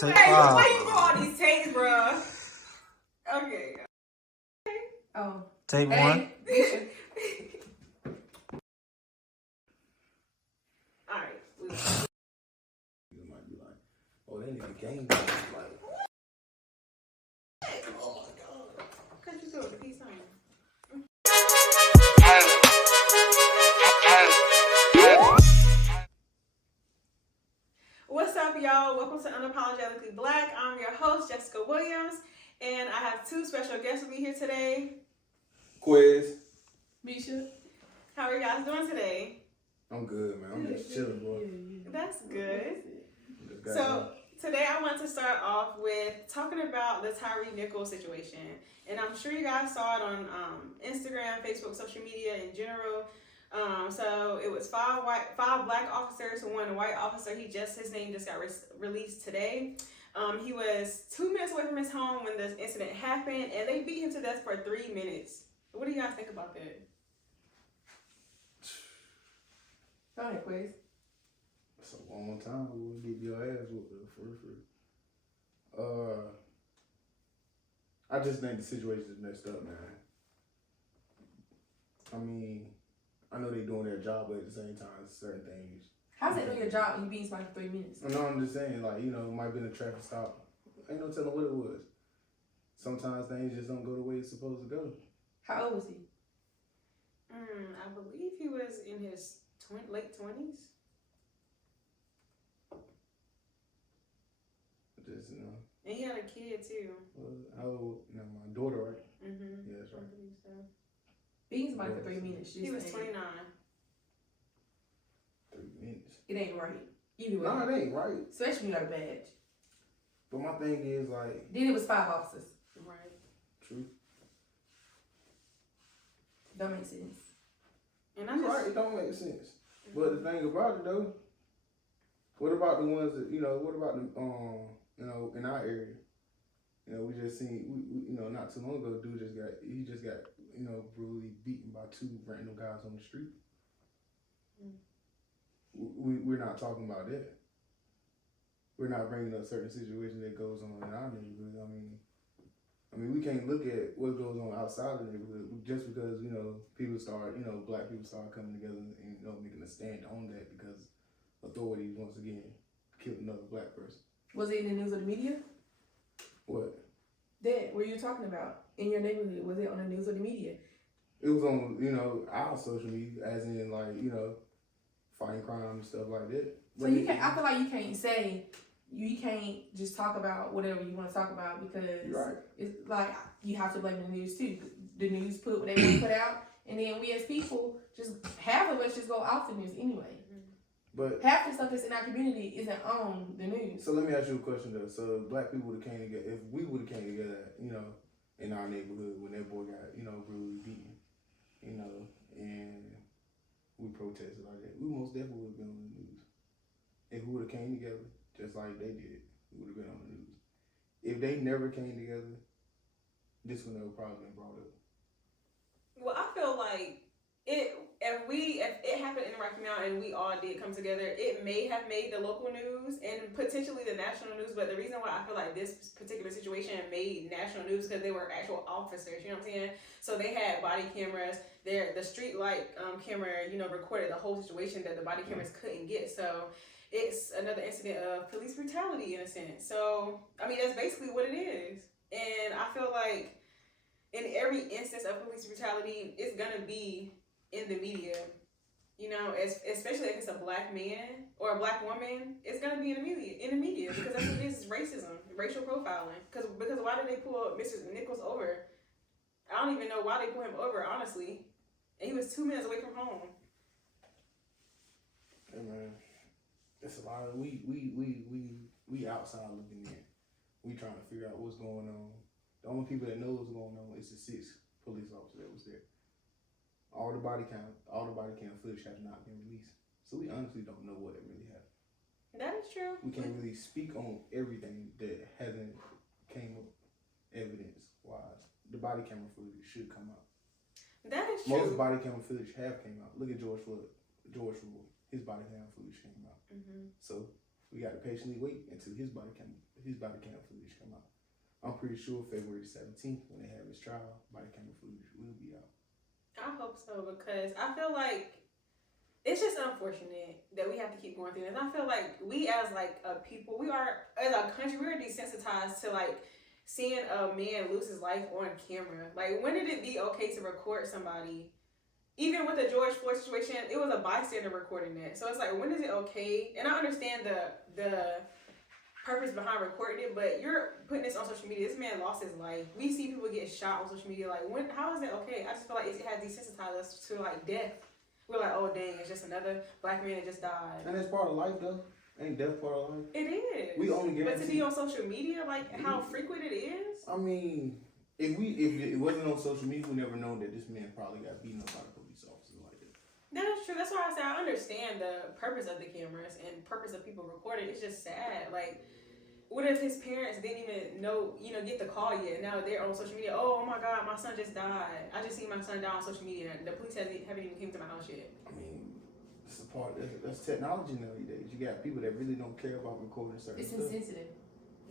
Take Hey, 5. why you brought all these takes, bro? Okay. Oh. Take Hey. 1. Alright. You might be like, oh, they need a game. Like, oh my God. Cut you through the piece on. What's up, y'all? Welcome to Unapologetically Black. I'm your host, Jessica Williams, and I have two special guests with me here today. Quiz. Misha. How are you guys doing today? I'm good, man. I'm just chilling, bro. That's good. So today I want to start off with talking about the Tyre Nichols situation. And I'm sure you guys saw it on Instagram, Facebook, social media in general. So it was five black officers and one white officer. His name just got released today. He was 2 minutes away from his home when this incident happened, and they beat him to death for 3 minutes. What do you guys think about that? Go ahead, Quiz. It's a long time. We will get your ass whooped for. I just think the situation is messed up, man. I mean, I know they doing their job, but at the same time, certain things. How's it doing your job when you beat somebody for 3 minutes? No, I'm just saying, like, you know, it might have been a traffic stop. Ain't no telling what it was. Sometimes things just don't go the way it's supposed to go. How old was he? I believe he was in his late 20s. Just, you know. And he had a kid too. How old? No, my daughter, right? Mm-hmm. Yeah, that's right. I believe so. Beating somebody for 3 minutes. He was 29. 3 minutes. It ain't right. Either way. No, it ain't right. Especially when you got a badge. But my thing is, like... Then it was 5 officers. Right. True. Don't make sense. And I just... Right, it don't make sense. But the thing about it, though, what about the ones that, you know, what about the, you know, in our area? You know, we just seen, you know, not too long ago, he just got, you know, brutally beaten by 2 random guys on the street. We're not talking about that. We're not bringing up certain situations that goes on in our neighborhood. I mean, we can't look at what goes on outside of the neighborhood just because, you know, black people start coming together and, you know, making a stand on that because authorities, once again, killed another black person. Was it in the news or the media? What? That, what you were talking about in your neighborhood, was it on the news or the media? It was on, you know, our social media, as in, like, you know, fighting crime and stuff like that. So you can't, I feel like you can't say, you can't just talk about whatever you want to talk about because it's like you have to blame the news too. The news put what they want to put out, and then we as people, just half of us just go off the news anyway. But half the stuff that's in our community isn't on the news. So let me ask you a question though. So black people would have came together, if we would have came together, you know, in our neighborhood when that boy got, you know, brutally beaten, you know, and we protested like that, we most definitely would have been on the news. If we would have came together, just like they did, we would have been on the news. If they never came together, this would never probably been brought up. Well, I feel like if it happened in Rocky Mount and we all did come together, it may have made the local news and potentially the national news. But the reason why I feel like this particular situation made national news because they were actual officers. You know what I'm saying? So they had body cameras. The street light camera, you know, recorded the whole situation that the body cameras couldn't get. So it's another incident of police brutality in a sense. So I mean, that's basically what it is. And I feel like in every instance of police brutality, it's gonna be in the media, you know, especially if it's a black man or a black woman, it's gonna be in the media because that's what it is racism, racial profiling. Because why did they pull Mr. Nichols over? I don't even know why they pulled him over, honestly. And he was 2 minutes away from home. Hey man, it's a lot of we outside looking in. We trying to figure out what's going on. The only people that know what's going on is the 6 police officers that was there. All the body cam footage has not been released. So we honestly don't know what really happened. That is true. We can't really speak on everything that hasn't came up evidence-wise. The body camera footage should come out. That is true. Most body camera footage have came out. Look at George Floyd. His body camera footage came out. So We got to patiently wait until his body cam footage come out. I'm pretty sure February 17th, when they have his trial, body camera footage will be out. I hope so, because I feel like it's just unfortunate that we have to keep going through this. I feel like we as like a people, we are as a country, we're desensitized to like seeing a man lose his life on camera. Like, when did it be okay to record somebody? Even with the George Floyd situation, it was a bystander recording that. So it's like, when is it okay? And I understand the purpose behind recording it, but you're putting this on social media. This man lost his life. We see people get shot on social media. Like, how is it okay? I just feel like it has desensitized us to like death. We're like, oh dang, it's just another black man that just died. And that's part of life, though. Ain't death part of life? It is. We only get. But to be on social media, like how frequent it is. I mean, if it wasn't on social media, we never know that this man probably got beaten up by the police officers like that. That is true. That's why I say I understand the purpose of the cameras and purpose of people recording. It's just sad. Like, what if his parents didn't even know, get the call yet? Now they're on social media. Oh my God, my son just died. I just seen my son die on social media. The police haven't even came to my house yet. I mean, it's a part. That's technology nowadays. You got people that really don't care about recording certain It's stuff. insensitive.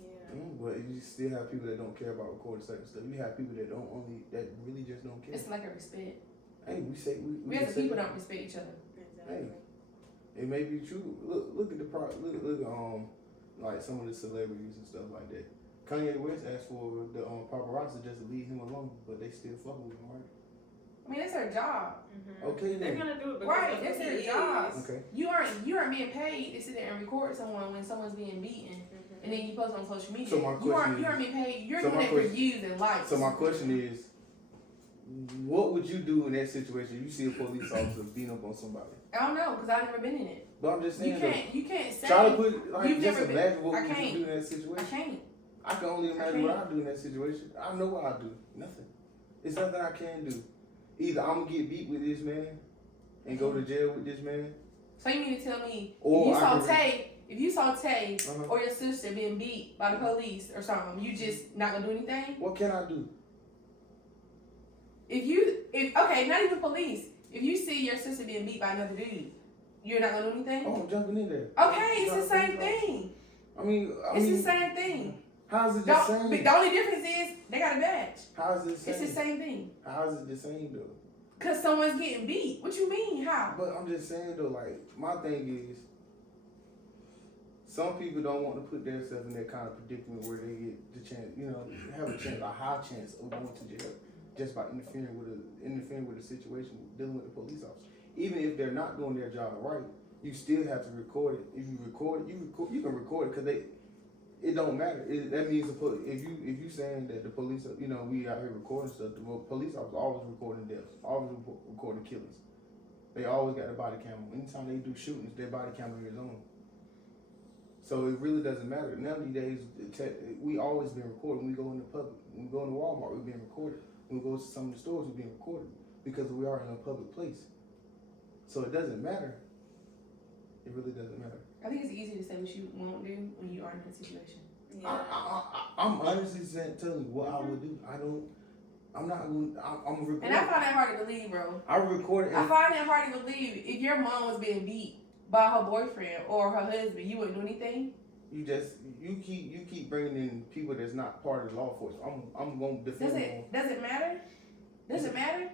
Yeah. But you still have people that don't care about recording certain stuff. You have people that really just don't care. It's like a respect. Hey, we as a people don't respect each other. Exactly. Hey, it may be true. Look at the like some of the celebrities and stuff like that. Kanye West asked for the paparazzi just to leave him alone, but they still fucking with him, right? I mean, that's their job. Mm-hmm. Okay, They're then. gonna do it because Right, that's their job. Okay. You aren't being paid to sit there and record someone when someone's being beaten, and then you post on social media. So my question you aren't being paid. You're so doing my it for question- views and likes. So my question is, what would you do in that situation? You see a police officer beating up on somebody. I don't know, because I've never been in it. But I'm just saying, You can't say. try to put like you've just never been- imagine what I would you can't. do in that I situation. can't. I can only imagine what I do in that situation. I know what I do. Nothing. It's nothing I can do. Either I'm gonna get beat with this man and go to jail with this man. So you mean to tell me Or if you saw Tay Uh-huh. or your sister being beat by the police or something, you just not gonna do anything? What can I do? Okay, not even police. If you see your sister being beat by another dude, you're not gonna do anything? Oh, I'm jumping in there. Okay, it's the same thing. I mean, It's the same thing. How's it the same? The only difference is they got a badge. How's it the same? It's the same thing. How's it the same though? Cause someone's getting beat. What you mean? How? But I'm just saying though, like my thing is, some people don't want to put themselves in that kind of predicament where they get the chance, have a high chance of going to jail just by interfering with a situation, dealing with the police officer. Even if they're not doing their job right, you still have to record it. If you record it, you can record it because it don't matter. That means if you saying that the police, we out here recording stuff, the police officers always recording deaths, always recording killings. They always got the body camera. Anytime they do shootings, their body camera is on. So it really doesn't matter. Nowadays, we always been recorded. When we go in the public, when we go into Walmart, we've been recorded. When we go to some of the stores, we've been recorded because we are in a public place. So it doesn't matter. It really doesn't matter. I think it's easy to say what you won't do when you are in that situation. Yeah. I'm honestly telling you what I would do. I'm not going. I'm recording. And I find that hard to believe, bro. I recorded. I find that hard to believe. If your mom was being beat by her boyfriend or her husband, you wouldn't do anything. You keep bringing in people that's not part of the law enforcement. I'm going to defend them. Does it matter? Does it matter?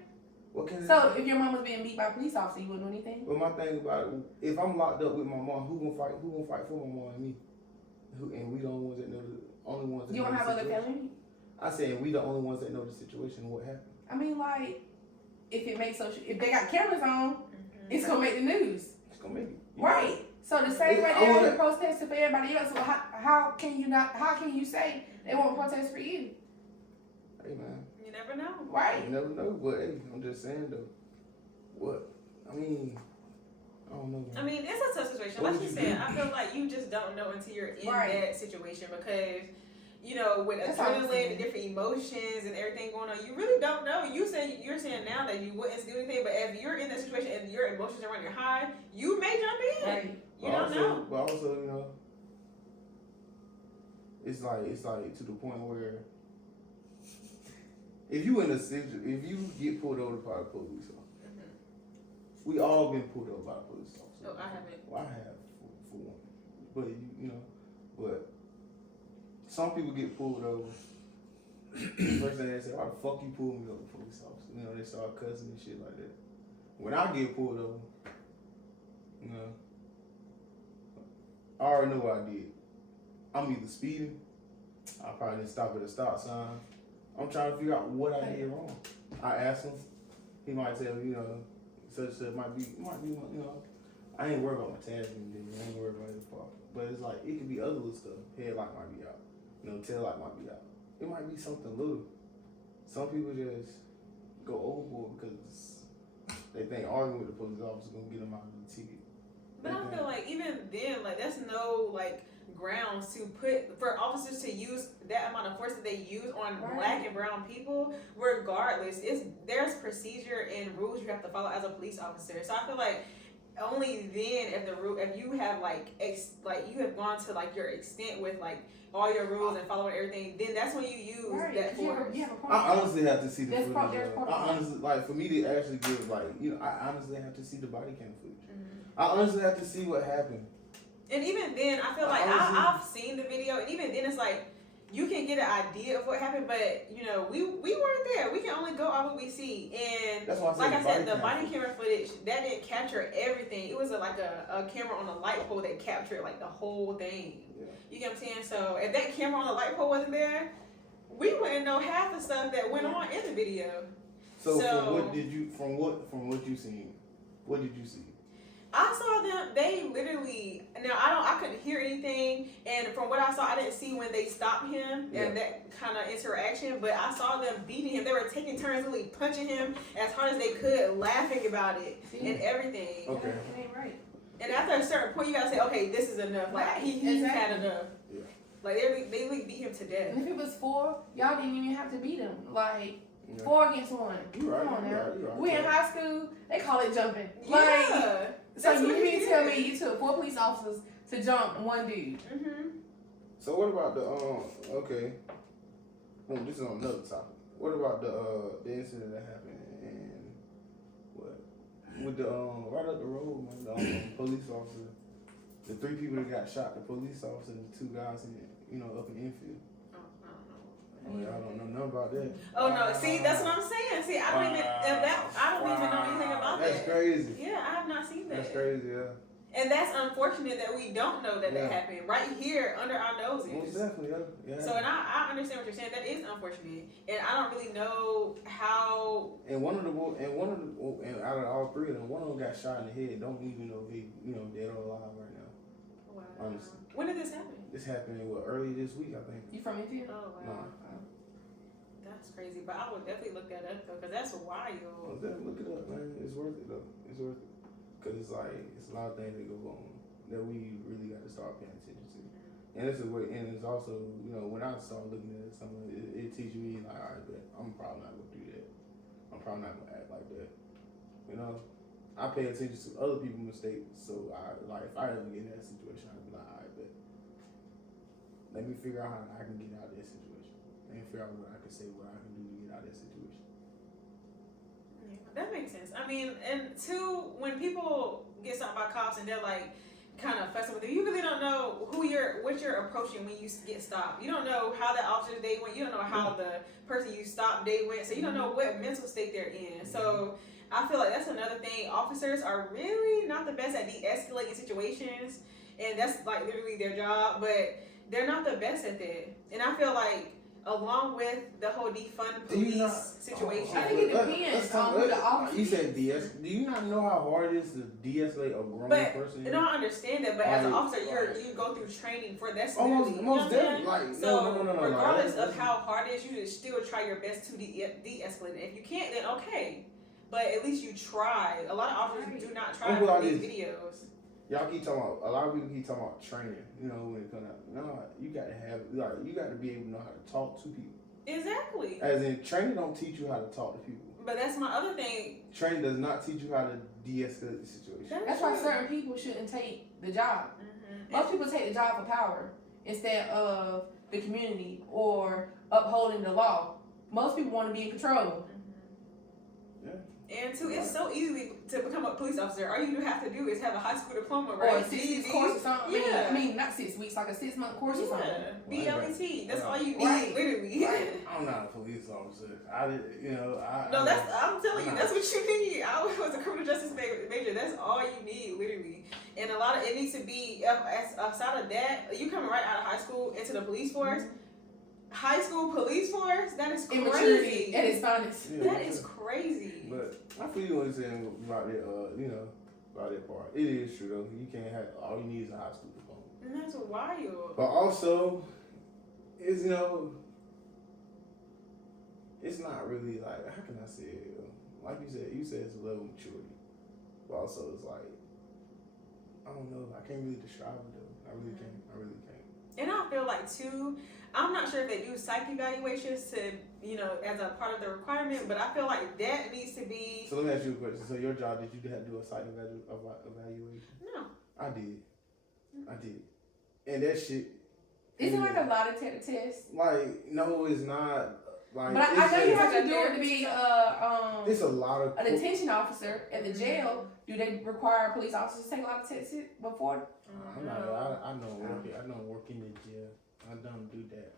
What can So if your mom was being beat by a police officer, you wouldn't do anything? But my thing about it, if I'm locked up with my mom, who gonna fight for my mom and me? And we the only ones that know You don't have other situation. family? I said we the only ones that know the situation. What happened? I mean, like, if they got cameras on, it's gonna make the news. It's gonna make it. Right. So the same way they're only protesting for everybody else, so how can you say they won't protest for you? Hey man. You never know. Right. You never know, but hey, I'm just saying though. What? I mean, I don't know. Man. I mean, it's a tough situation. What Like would you you said, do? I feel like you just don't know until you're in Right. that situation because, with That's all I'm adrenaline saying. and different emotions and everything going on, you really don't know. You're saying now that you wouldn't do anything, but if you're in that situation and your emotions are running high, you may jump in. Right. You don't know. But also, it's like to the point where if you get pulled over by a police officer, we all been pulled over by a police officer. No, I haven't. Well, I have for one. but but some people get pulled over. First thing they say, why the fuck you pulled me over, police officer? They start cussing and shit like that. When I get pulled over, I already know what I did. I'm either speeding, I probably didn't stop at a stop sign. I'm trying to figure out what I did wrong. I ask him, he might tell me, such might be, I ain't worried about my tags and I ain't worried about his fault. But it's like, it could be other little stuff. Headlight might be out, tail light might be out. It might be something little. Some people just go overboard because they think arguing with the police officer gonna get them out of the ticket. But I feel like even then, like that's no like grounds to put for officers to use that amount of force that they use on black and brown people. Regardless, there's procedure and rules you have to follow as a police officer. So I feel like only then if you have you have gone to like your extent with like all your rules and following everything, then that's when you use that force. I honestly have to see the footage. I honestly, for me to actually give I honestly have to see the body cam footage. I honestly have to see what happened. And even then, I feel like I've seen the video, and even then it's like you can get an idea of what happened, but we weren't there. We can only go off what we see, and that's why I said, the body camera footage that didn't capture everything. It was a camera on a light pole that captured like the whole thing. Yeah. You get what I'm saying? So if that camera on the light pole wasn't there, we wouldn't know half the stuff that went on in the video. So from what you seen, what did you see? I saw them, they literally, I couldn't hear anything, and from what I saw, I didn't see when they stopped him, and that kind of interaction, but I saw them beating him. They were taking turns really punching him as hard as they could, laughing about it, and everything. Okay. That ain't right. And after a certain point, you gotta say, okay, this is enough. Like, he's had enough. Yeah. Like, they beat him to death. And if it was 4, y'all didn't even have to beat him. Like, 4 against 1. You're right. Come on now. You're right. We in high school, they call it jumping. Yeah. So you mean to tell me you took 4 police officers to jump one dude? Mm-hmm. So what about the okay? This is on another topic. What about the incident that happened and what with the right up the road, man, the police officer, the 3 people that got shot, the police officer and the 2 guys in up in Enfield. Oh, y'all don't know nothing about that. Oh no! See, that's what I'm saying. See, I don't even know anything about that. That's crazy. Yeah, I have not seen that. That's crazy, yeah. And that's unfortunate that we don't know that happened right here under our noses. Most definitely, yeah. So, and I understand what you're saying. That is unfortunate, and I don't really know how. And out of all 3 of them, one of them got shot in the head. Don't even know if he, dead or alive right now. Wow. Honestly. When did this happen? This happened early this week, I think. You from India? Oh wow. No. That's crazy, but I would definitely look that up though, cause that's wild. Look it up, man. It's worth it though. It's worth it, cause it's a lot of things that go on that we really got to start paying attention to. And it's a way, and it's also, when I start looking at something, it teaches me like, all right, but I'm probably not gonna do that. I'm probably not gonna act like that. I pay attention to other people's mistakes, so if I ever get in that situation, I'd be like, all right, but let me figure out how I can get out of that situation. Let me figure out what I can say, what I can do to get out of that situation. Yeah, that makes sense. I mean, and 2, when people get stopped by cops and they're like kind of fussing with you, you really don't know what you're approaching when you get stopped. You don't know how that officer's day went. You don't know how the person you stopped day went. So you don't know what mental state they're in. So I feel like that's another thing. Officers are really not the best at de-escalating situations, and that's like literally their job, but they're not the best at that. And I feel like along with the whole defund police situation. I think it depends on who the officer. You said do you not know how hard it is to de-escalate a grown person? No, I understand that, but as an officer, you go through training for that. Most definitely. Like, so regardless of how hard it is, you should still try your best to de-escalate it. If you can't, then okay. But at least you try. A lot of officers do not try for these videos. Y'all keep talking about, a lot of people keep talking about training, when it comes out. No, you got to be able to know how to talk to people. Exactly. As in, training don't teach you how to talk to people. But that's my other thing. Training does not teach you how to de-escalate the situation. That's why certain people shouldn't take the job. Mm-hmm. Most people take the job for power instead of the community or upholding the law. Most people want to be in control. Yeah. And two, it's so easy to become a police officer. All you have to do is have a high school diploma, Or right? a 6 weeks course or something. Yeah. I mean, not 6 weeks, like a 6-month course or something. BLET. That's all you need, Right. literally. I'm not a police officer. I'm telling you, that's what you need. I was a criminal justice major. That's all you need, literally. And a lot of it needs to be outside of that. You coming right out of high school into the police force. High school police force, that is crazy. Immaturity at its finest. Yeah, that is crazy. But I feel you what you're saying about that, about that part. It is true though. You can't have all you need is a high school diploma. And that's wild. But also, it's it's not really like, how can I say it? Like you said it's a level of maturity. But also it's like, I don't know. I can't really describe it though. I really can't. And I feel like too, I'm not sure if they do psych evaluations to, as a part of the requirement, but I feel like that needs to be. So let me ask you a question. So your job, did you have to do a psych evaluation? No. I did. And that shit. Isn't like a lie detector test? Like, no, it's not. Like, but I know you have to do it to be it's a lot of a detention officer at the jail. Do they require police officers to take a lot of tests before? I don't work in the jail. I don't do that.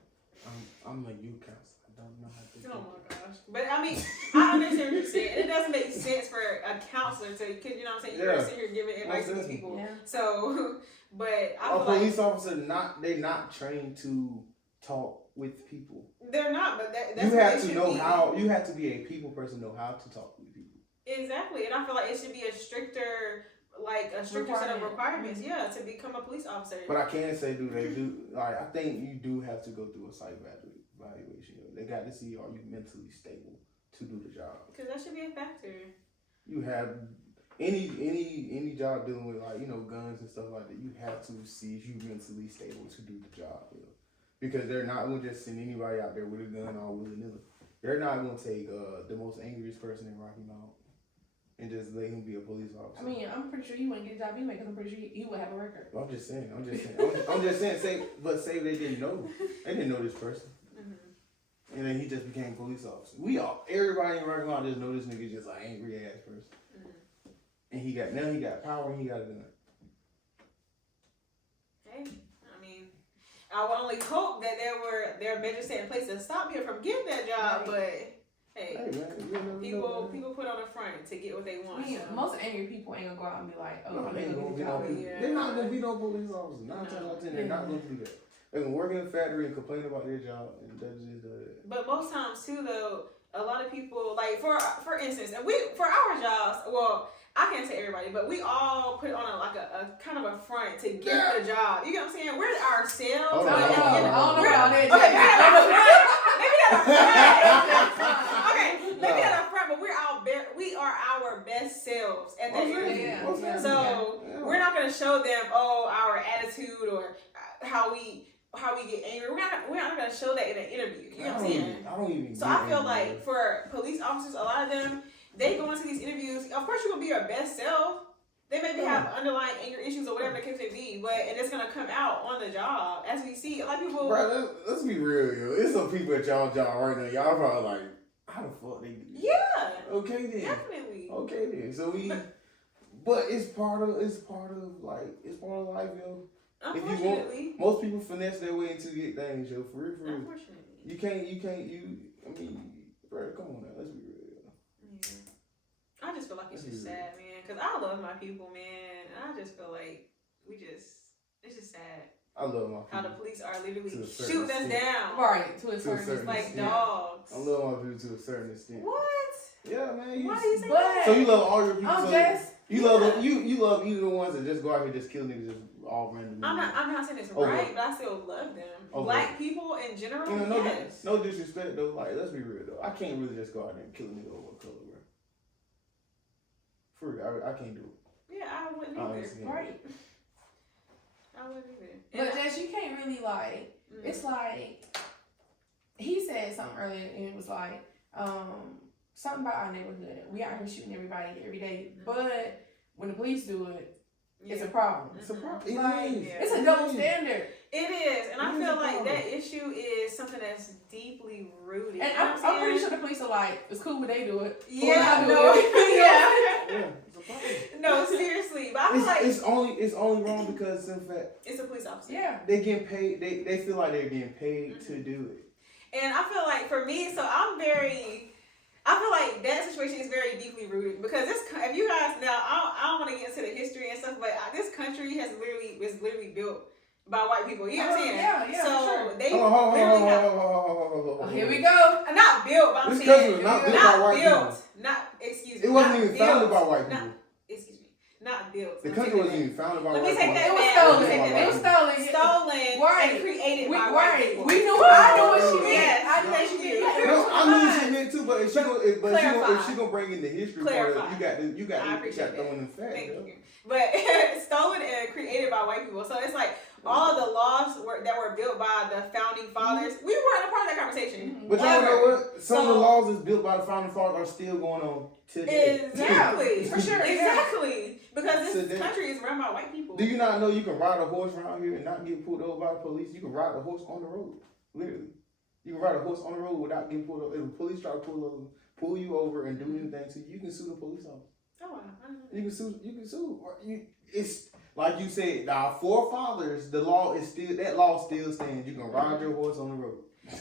I'm a youth counselor. I don't know how to do Oh my gosh. But I mean, I understand what you're saying. And it doesn't make sense for a counselor to, because you know what I'm saying? You're sitting here giving advice to these people. Yeah. So, but I feel police officer, they're not trained to talk with people. They're not, but that's you have to know how. You have to be a people person, know how to talk with people. Exactly, and I feel like it should be a stricter set of requirements, to become a police officer. But I can say, I think you do have to go through a psych evaluation. They got to see, are you mentally stable to do the job? Because that should be a factor. You have any job dealing with guns and stuff like that. You have to see if you mentally stable to do the job. Because they're not going to just send anybody out there with a gun all willy-nilly. They're not going to take the most angriest person in Rocky Mount and just let him be a police officer. I mean, I'm pretty sure he wouldn't get a job anyway because I'm pretty sure he would have a record. I'm just saying. Say they didn't know. They didn't know this person. Mm-hmm. And then he just became a police officer. Everybody in Rocky Mount just know this nigga just an angry ass person. Mm-hmm. And he got power and he got a gun. Hey. I would only hope that there are measures set in place to stop him from getting that job, but hey man, people put on the front to get what they want. I mean, most angry people ain't gonna go out and be like, oh, they're not gonna be no police officers. 9 times out of 10, they're not gonna do that. They're gonna work in the factory and complain about their job, and that's just it. But most times too, though, a lot of people, like for instance, and for our jobs, well, I can't say everybody, but we all put on a kind of a front to get the job. You get what I'm saying? We're ourselves. Maybe not up front, but we are our best selves at that interview. So we're not gonna show them our attitude or how we get angry. We're not gonna show that in an interview. You know what I'm saying? So I feel like for police officers, a lot of them, they go into these interviews. Of course, you're gonna be your best self. They maybe have underlying anger issues or whatever the case may be, and it's gonna come out on the job as we see. A lot of people. Bro, let's be real, yo. There's some people at y'all job right now. Y'all probably like, how the fuck they do this? Yeah. Okay then. Definitely. Okay then. So but it's part of life, yo. Unfortunately. Most people finesse their way into get things, yo. For real. Unfortunately. You can't. I mean, bro, come on now. Let's be real. I just feel like it's just sad, man. Because I love my people, man. And I just feel like it's just sad. I love my people. How the police are literally shooting us down. Right, to a certain extent. Like dogs. I love my people to a certain extent. What? Yeah, man. Why do you say that? So you love all your people. You love you love either the ones that just go out here and just kill niggas just all randomly. I'm not saying it's right, but I still love them. Black people in general, yes. No disrespect though. Like, let's be real though. I can't really just go out there and kill a nigga over color, bro. For real, I can't do it. Yeah, I wouldn't either. Right. I wouldn't either. But Jess, you can't really it's like, he said something earlier and it was like, something about our neighborhood. We out here shooting everybody every day. But when the police do it, it's a problem. It's a problem. It's a double standard. It is, and I feel like that issue is something that's deeply rooted. And I'm pretty sure the police are like, it's cool when they do it. Yeah, no, yeah. It's a problem. No, seriously, but I feel like it's only wrong because in fact it's a police officer. Yeah, they getting paid. They feel like they're getting paid to do it. And I feel like for me, so I feel like that situation is very deeply rooted because if you guys now, I don't want to get into the history and stuff, but this country is literally built by white people. You know what I'm saying? Yeah, so sure. they literally have. Here we go. Not built, but I'm this saying country was not built by white people. Excuse me. It wasn't even founded by white people. Excuse me. Not built. The country wasn't even founded by white people. Let me take that It was back. stolen. It was Stolen. Right. and created by white people. We knew it. I knew what she meant. Yes, I knew what she meant. No, I knew what she meant too, but if she gonna bring in the history part, you got to throw in the fact. Thank you. But stolen and created by white people. So it's like all the laws that were built by the founding fathers. We weren't a part of that conversation. But y'all know what? Some of the laws that's built by the founding fathers are still going on today. Exactly. For sure. Exactly. Because this country is run by white people. Do you not know you can ride a horse around here and not get pulled over by the police? You can ride a horse on the road. Literally. You can ride a horse on the road without getting pulled over. If the police try to pull you over and do anything to you, you can sue the police officer. Oh, wow. You can sue. It's like you said, our forefathers, that law still stands. You can ride your horse on the road. But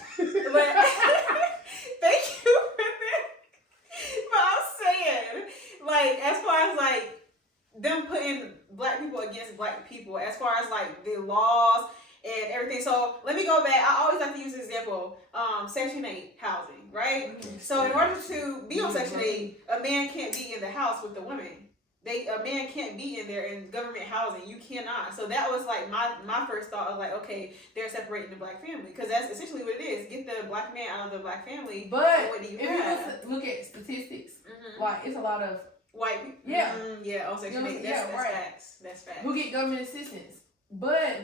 thank you for that. But I'm saying, like, as far as like them putting black people against black people, as far as like the laws and everything. So let me go back. I always like to use this example. Section 8 housing, right? So in order to be on Section 8, a man can't be in the house with the woman. A man can't be in there in government housing. You cannot. So that was like my first thought of like, okay, they're separating the black family because that's essentially what it is. Get the black man out of the black family. But what do you if have? you look at statistics, like it's a lot of white people. Yeah. Yeah. On Section 8. That's facts. That's facts. who get government assistance. But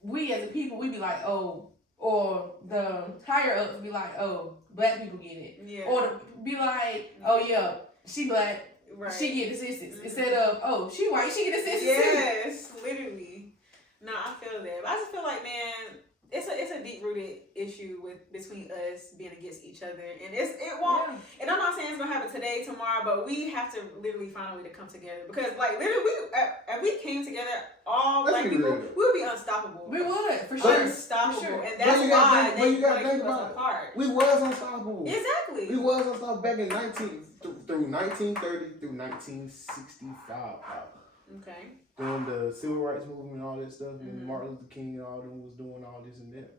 we as a people, we be like, oh, or the higher ups be like, oh, black people get it. Yeah. Or be like, oh yeah, she black. Right. She get assistance instead of she white, she get assistance. Yes, literally. No, I feel that. But I just feel like, man, it's a deep rooted issue between us being against each other, and it won't. Yeah. And I'm not saying it's gonna happen today, tomorrow, but we have to literally find a way to come together because, like, literally, if we came together, all black people, we would be unstoppable. We would for sure, unstoppable, for sure. And that's why you got to think about apart. We was unstoppable. Exactly. We was unstoppable back in 1930 through 1965. Okay. During the civil rights movement and all that stuff, and Martin Luther King and all them was doing all this and that.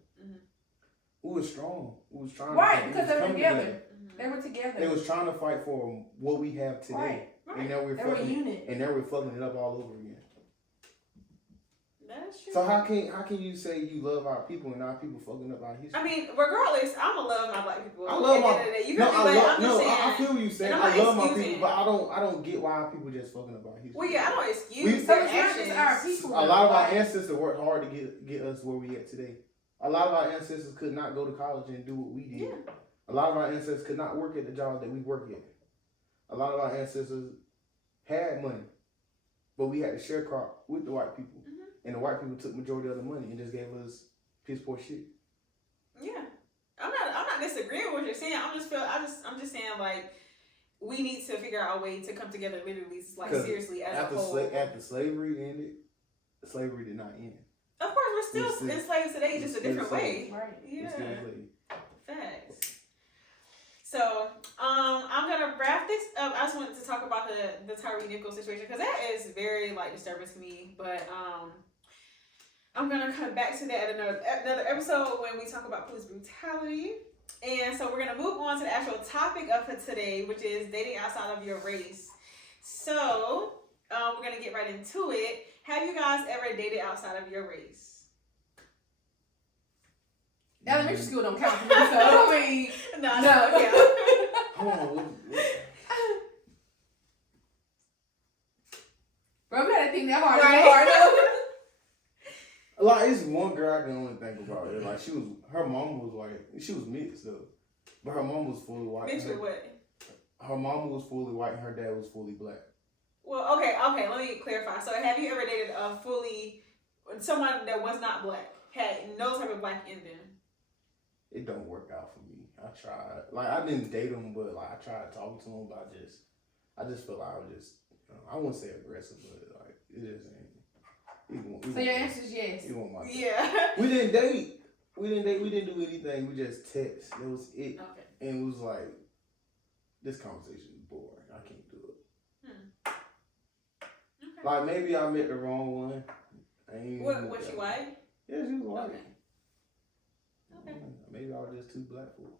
We was strong. We was trying to because they were together. They were together. They was trying to fight for what we have today. Right. And now we're fucking it up all over again. That's true. So how can you say you love our people and our people fucking up our history? I mean, regardless, I'ma love my black people. I love my. I feel what you saying. I love my people, but I don't get why our people just fucking up our history. Well, yeah, I don't excuse their actions. Our people. A lot of our ancestors worked hard to get us where we at today. A lot of our ancestors could not go to college and do what we did. Yeah. A lot of our ancestors could not work at the jobs that we work at. A lot of our ancestors had money, but we had to share crop with the white people. And the white people took majority of the money and just gave us piss poor shit. Yeah, I'm not disagreeing with what you're saying. I'm just saying like we need to figure out a way to come together, literally, like seriously as a whole. After slavery ended, slavery did not end. Of course, we're still enslaved today, just a different way. Right? Yeah. Facts. So, I'm gonna wrap this up. I just wanted to talk about the Tyre Nichols situation because that is very like disturbing to me. But I'm gonna come back to that at another episode when we talk about police brutality. And so we're gonna move on to the actual topic of today, which is dating outside of your race. So we're gonna get right into it. Have you guys ever dated outside of your race? Elementary school don't count for me, so I mean, no. Yeah. Hold on. Bro, we had to think that hard. Like, it's one girl I can only think about it. Like, her mom was white. She was mixed though, but her mom was fully white. Mixed with what? Her mom was fully white and her dad was fully black. Well, okay. Let me clarify. So, have you ever dated someone that was not black, had no type of black in them? It don't work out for me. I tried. Like, I didn't date him, but like I tried talking to him, but I just feel like I was just, I wouldn't say aggressive, but like it just ain't. So your answer is yes. He want my Yeah. We didn't date. We didn't do anything. We just text. That was it. Okay. And it was like, this conversation is boring. I can't do it. Okay. Like maybe I met the wrong one. Was she white? Yeah, she was white. Okay. Maybe I was just too black for it.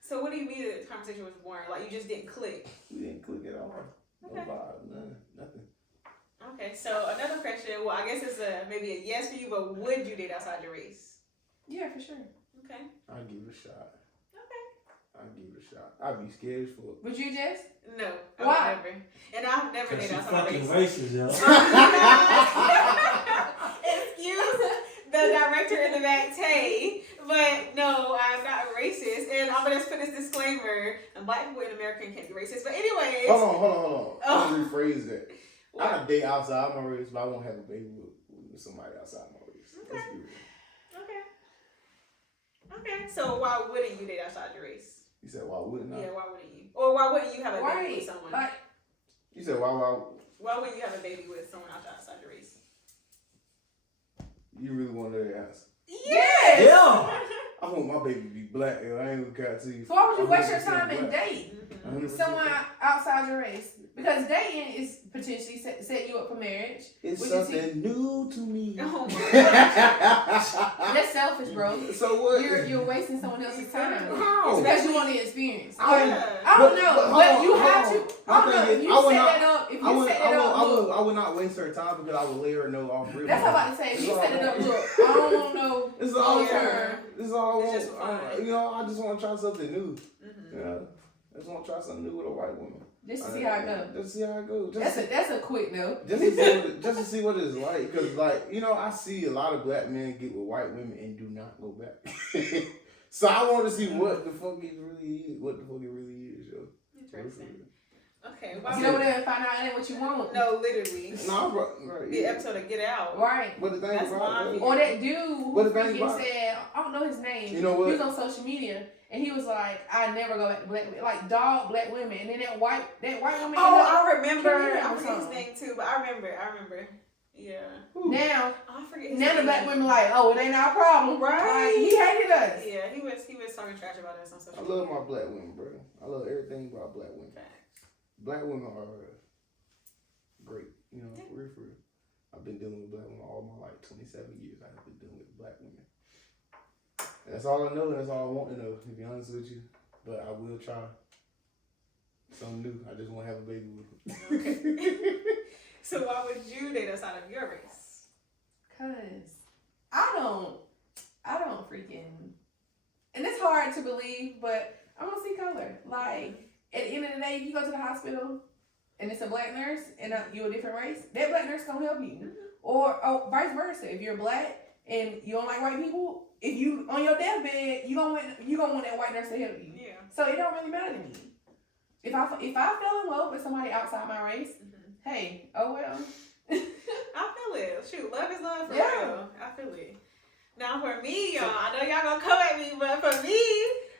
So what do you mean that the conversation was boring? Like you just didn't click? We didn't click at all. Okay. No vibe, nothing. Okay, so another question. Well, I guess it's maybe a yes for you, but would you date outside your race? Yeah, for sure. Okay. I'd give it a shot. Okay. I'd give it a shot. I'd be scared as fuck. Would you, Jess? No. I Why? would never. And I've never dated outside my fucking race. racist, yo. Excuse the director in the back, Tay, but no, I'm not racist. And I'm gonna just put this disclaimer: black people in America can't be racist. But anyways, Hold on. Oh. I'm gonna rephrase that. I date outside my race, but I won't have a baby with somebody outside my race. Okay. Let's be real. Okay. So why wouldn't you date outside your race? You said why wouldn't I? Yeah, why wouldn't you? Or why wouldn't you have a baby Right. with someone? Like, You said why? Why wouldn't you have a baby with someone outside your race? You really want to ask? Yes. Yeah. I want my baby to be black. Yo. I ain't gonna cut to you. so why would you waste your 100% time and black. date 100% someone black. outside your race? Because dating is potentially set you up for marriage. It's Would you something new to me. Oh my That's selfish, bro. So what? You're wasting someone else's time. How? Because you want the experience. Oh, Like, yeah. I don't But- know, but but hold you on, have hold to. on. I don't My know thing if is, you I would set not- that up. If you set that up, look. I would not waste her time because I would let her know off rip. That's what I'm about to say. If you That's set it all I up, want. look. I don't want no This is all long I term. want. This is all I It's want. just fun. I just want to try something new. Mm-hmm. You know? I just want to try something new with a white woman. Just to see how it goes. Just to see how it goes. That's a quick note. Just to see what it's like, because like I see a lot of black men get with white women and do not go back. So I want to see what the fuck it really is, yo. Interesting. Okay. Get over there and find out that ain't what you want. No, literally. Nah, right. The episode of Get Out. Right. But the thing That's about it, why Or that dude who But the thing freaking about- said, I don't know his name. You know what? He was on social media and he was like, I never go back to black women. Like, dog black women. And then that white woman. Oh, I remember. Killing him I or forget his something. name too, but I remember. Yeah. Now, Oh, I forget his now name. the black women like, oh, it ain't our problem. Right. Like, he hated us. Yeah, he was talking trash about us on social I media. love my black women, bro. I love everything about black women. Facts. Black women are great, for real. I've been dealing with black women all my life, 27 years. I've been dealing with black women. And that's all I know, and that's all I want to know, to be honest with you. But I will try something new. I just want to have a baby with them. Okay. So why would you date outside of your race? Cause I don't freaking, and it's hard to believe, but I don't see color. Like at the end of the day, if you go to the hospital and it's a black nurse and you're a different race, that black nurse gonna help you, or vice versa. If you're black and you don't like white people, if you on your deathbed, you gonna want that white nurse to help you. Yeah. So it don't really matter to me. If I fell in love with somebody outside my race, hey, oh well. I feel it. Shoot, love is love for Yeah. real. I feel it. Now for me, y'all, I know y'all gonna come at me, but for me,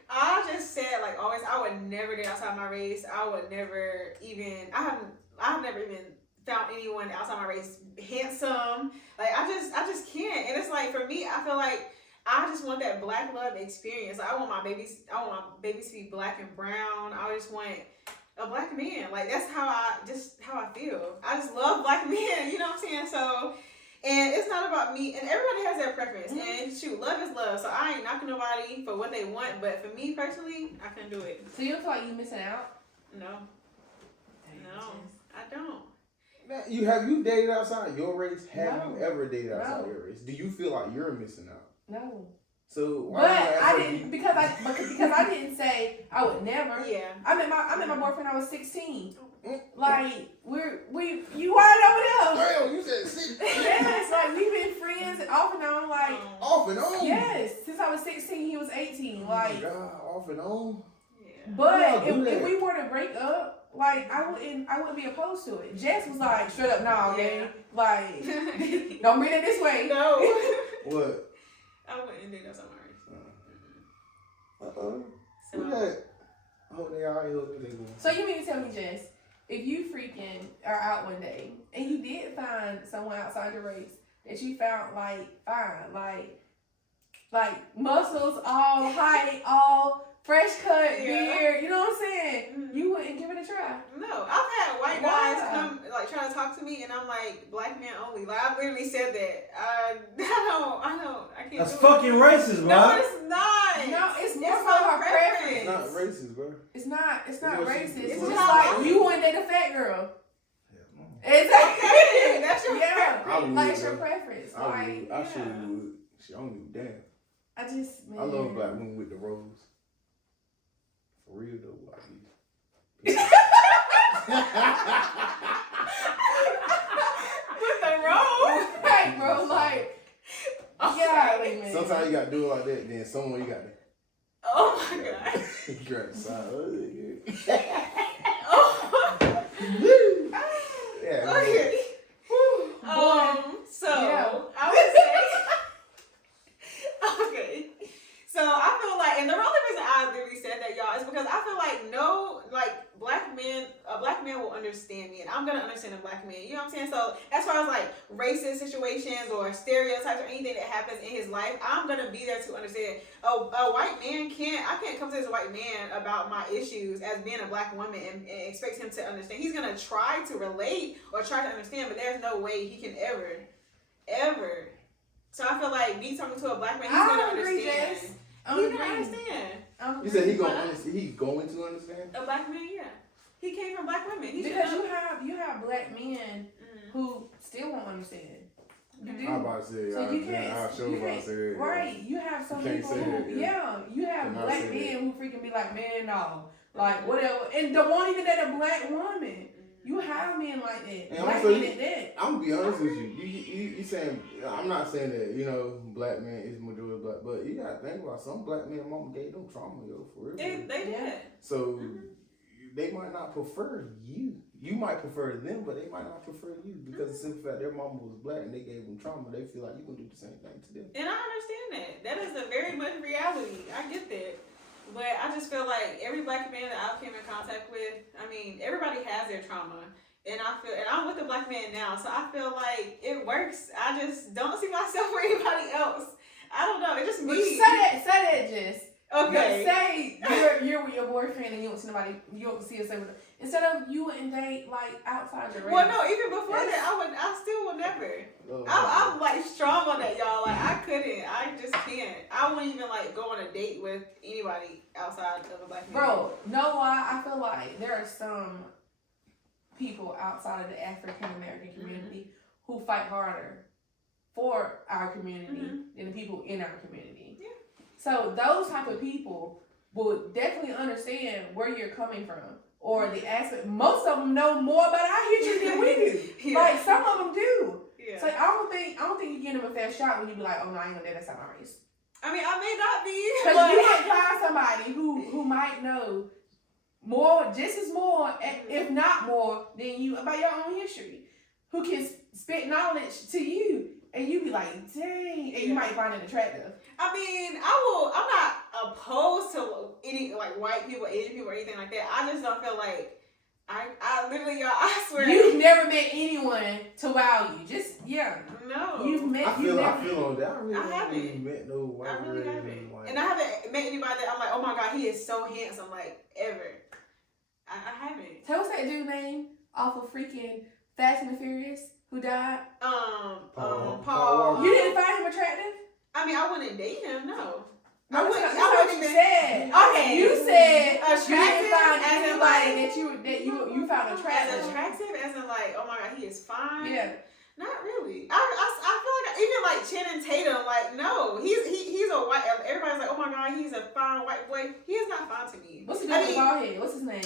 I just said like always, I would never date outside my race. I would never even. I've never even found anyone outside my race handsome. Like I just can't. And it's like for me, I feel like I just want that black love experience. Like, I want my babies to be black and brown. I just want a black man. Like that's how I feel. I just love black men, you know what I'm saying? So, and it's not about me, and everybody has their preference. And shoot, love is love. So I ain't knocking nobody for what they want, but for me personally, I couldn't do it. So you don't feel like you missing out? No, I don't. Now, have you dated outside your race? Have No. you ever dated outside No. your race? Do you feel like you're missing out? No. So why But you ask I her didn't you- because I didn't say I would never. Yeah. I met my boyfriend when I was 16. Like you right over there. Damn, you said 6. Yes, like we've been friends off and on. Like Off and on. yes, since I was 16, he was 18. Oh my Like, God, off and on. Yeah. but How y'all do if that? we were to break up, like I wouldn't be opposed to it. Jess was like, straight up, nah, okay, Yeah. like don't read it this way. No. What? I wouldn't do that somewhere. So. So, I hope they all hope they going. So you mean to tell me, Jess, if you freaking are out one day and you did find someone outside your race that you found like fine, like muscles, all height, all fresh cut beard, you know what I'm saying? You wouldn't give it a try. no, I've had white guys come like try to talk to me, and I'm like, black man only. Like I literally said that. I can't. That's do fucking it. racist, No, man. it's not. No, it's more It's about my her preference. It's not racist, bro. It's not It's racist. It's what just I like like. you wouldn't date a fat girl. Okay, Exactly. that's your Yeah. I would, Like it's bro. your preference. I Like would. I sure would. Shit, I don't give a damn. I just man. I love black women with the rose. For real though, I be. with the rose. Right, bro. Like yeah, man. Sometimes you gotta do it like that. Then someone you got to. Oh my god. You got to side. Oh. Yeah. Okay. So Yeah. I would say, okay. So I feel like, and the only reason I literally said that, y'all, is because I feel like a black man will understand me, and I'm gonna understand a black man. You know what I'm saying? So as far as like racist situations or stereotypes or anything that happens in his life, I'm gonna be there to understand. A white man I can't come to this white man about my issues as being a black woman and expect him to understand. He's gonna try to relate or try to understand, but there's no way he can ever. So I feel like me talking to a black man, he's I gonna don't agree, understand. Jess. He's gonna understand. You said he's going to understand? A black man, yeah. He came from black women. He Because should you have black men who still won't understand. You do. I'm about to say, So you can't. I'll show You about to can't say that. right. You have some You can't people say who, that, yeah. you have Cannot black say men who freaking be like, man, no, like whatever, and don't want even date a black woman. You have men like that. And Black also, men at that. I'm gonna be honest with you. You saying, I'm not saying that black man is majority black, but you gotta think about some black men. Mama gave them trauma, yo, for real. They did. So they might not prefer you. You might prefer them, but they might not prefer you because the simple fact their mama was black and they gave them trauma. They feel like you can do the same thing to them. And I understand that. That is a very much reality. I get that. But I just feel like every black man that I've came in contact with, I mean, everybody has their trauma. And I'm with a black man now, so I feel like it works. I just don't see myself with anybody else. I don't know. It's just me. Say that, Jess. Okay. Say you're with your boyfriend and you don't see nobody. You don't see yourself. Instead of you wouldn't date like outside your race. Well, no. Even before that, I still would never. I'm like strong on that, y'all. Like I couldn't. I just can't. I wouldn't even like go on a date with anybody outside of a black man. Bro, no lie. I feel like there are some people outside of the African American community who fight harder for our community than the people in our community. Yeah. So those type of people will definitely understand where you're coming from or the aspect. Most of them know more about our history than we do. Yeah. Like some of them do. Yeah. So I don't think you give them a fair shot when you be like, oh no, I ain't gonna date that's not my race. I mean, I may not be. Because you might find somebody who might know more, just as more, if not more, than you about your own history, who can spit knowledge to you, and you be like, dang, and you might find it attractive. I mean, I'm not opposed to any like white people, Asian people, or anything like that. I just don't feel like I literally, y'all, I swear. You've never met anyone to wow you. Just No. You've met. I feel on that. I haven't met no white. I really haven't. And I haven't met anybody that I'm like, oh my god, he is so handsome, like ever. I haven't. Tell us that dude name off of freaking Fast and the Furious who died. Paul. You didn't find him attractive? I mean, I wouldn't date him. No. I wouldn't you said. Okay. You said attractive you didn't find as in anybody like that you found attractive. As attractive as in like, oh my god, he is fine. Yeah. Not really. I feel like even like Channing Tatum, like no, he's a white. Everybody's like, oh my god, he's a fine white boy. He is not fine to me. What's the name of the bald head? What's his name?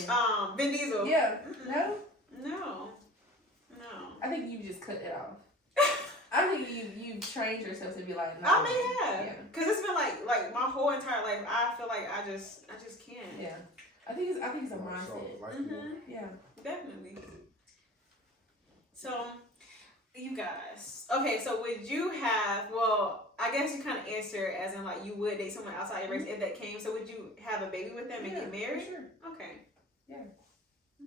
Vin Diesel. Yeah. No. No. I think you just cut it off. I think you've trained yourself to be like, no. I may have, cause it's been like my whole entire life. I feel like I just can't. Yeah. I think it's a So, mindset. like, Yeah. Definitely. So, you guys. Okay, so would you have, well, I guess you kind of answer as in like you would date someone outside your race if that came. So would you have a baby with them and get married? Sure. Okay. Yeah.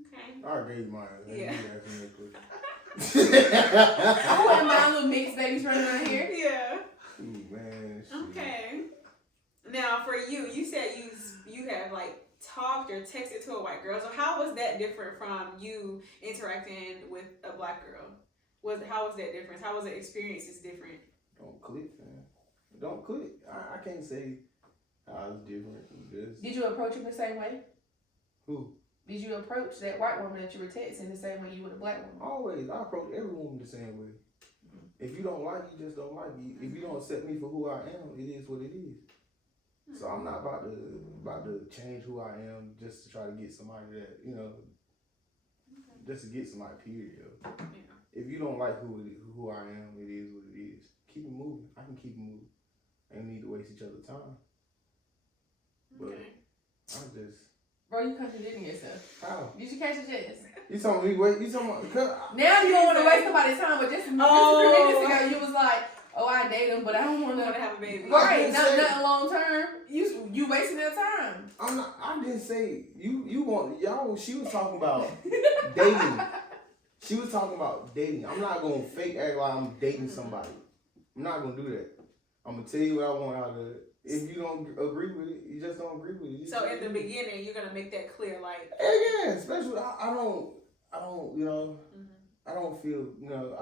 Okay. I gave mine. Yeah. I wouldn't mind little mixed babies running around here. Yeah. Ooh, man. Shit. Okay. Now for you, you said you have like talked or texted to a white girl. So how was that different from you interacting with a black girl? How was that different? How was the experiences different? Don't click, man. Don't click. I can't say how it's different. Did you approach him the same way? Who? Did you approach that white woman that you were texting the same way you would a black woman? Always. I approach every woman the same way. If you don't like, you just don't like me. If you don't accept me for who I am, it is what it is. So I'm not about to change who I am just to try to get somebody that, you know, just to get somebody, period. Yeah. If you don't like who I am, it is what it is. Keep it moving. I can keep it moving. Ain't need to waste each other's time. But I'm just... Bro, you contradicting yourself. How? Did you catch the chest? You told me, wait, you talking about... Now you don't want to waste somebody's time, but just a few minutes ago you was like, oh, I date him, but I don't want to have a baby. Right, nothing long term. You wasting their time. I didn't say, you want, y'all, she was talking about dating. She was talking about dating. I'm not going to fake act like I'm dating somebody. I'm not going to do that. I'm going to tell you what I want out of it. If you don't agree with it, you just don't agree with it. So in the beginning, you're going to make that clear, like... Yeah, especially, I don't, you know, I don't feel, you know,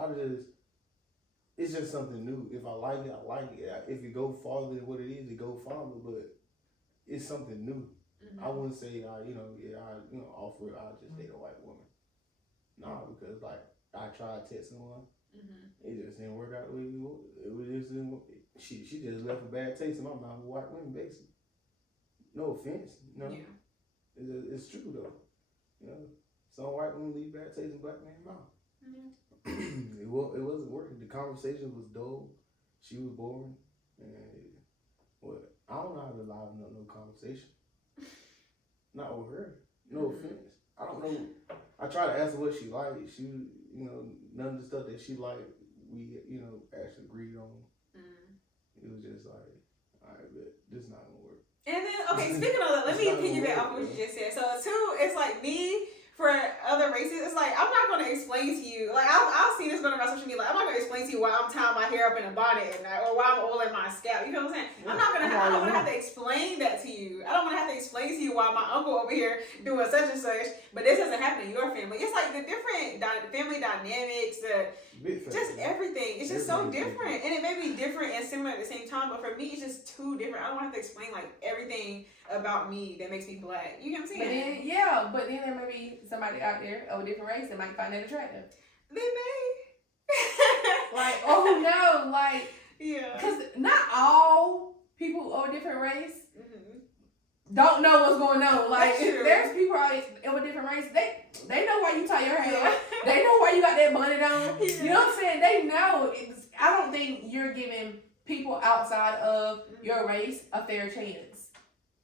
it's just something new. If I like it, I like it. If it go farther than what it is, it go farther, but it's something new. I wouldn't say, offer it, I'll just date a white woman. Nah, because, like, I tried texting one. It just didn't work out the way it was. It was just, she just left a bad taste in my mouth with white women, basically. No offense, you know. Yeah. It's true, though. You know, some white women leave bad taste in black men's mouth. It wasn't working. The conversation was dull. She was boring. And I don't know how to liven up no conversation. Not with her. No offense. I don't know. I try to ask her what she liked. She, you know, none of the stuff that she liked, we, you know, actually agreed on. It was just like, all right, but this is not gonna work. And then, okay, speaking of that, let me piggyback off what you just said. So, two, it's like me, for other races, it's like, I'm not going to explain to you, like, I'll see this going around social media, like, I'm not going to explain to you why I'm tying my hair up in a bonnet at night, or why I'm oiling my scalp, you know what I'm saying? I don't want to have to explain that to you. I don't want to have to explain to you why my uncle over here doing such and such, but this doesn't happen in your family. It's like the different family dynamics, just everything. It's just so different. And it may be different and similar at the same time, but for me, it's just too different. I don't have to explain, like, everything about me that makes me black. You know what I'm saying? But then there may be somebody out there of a different race that might find that attractive. They may. Like, oh no, like, yeah. Because not all people of a different race don't know what's going on. Like, if there's people of a different race, they know why you tie your hair. Yeah. They know why you got that bonnet on. Yeah. You know what I'm saying? They know. I don't think you're giving people outside of your race a fair chance.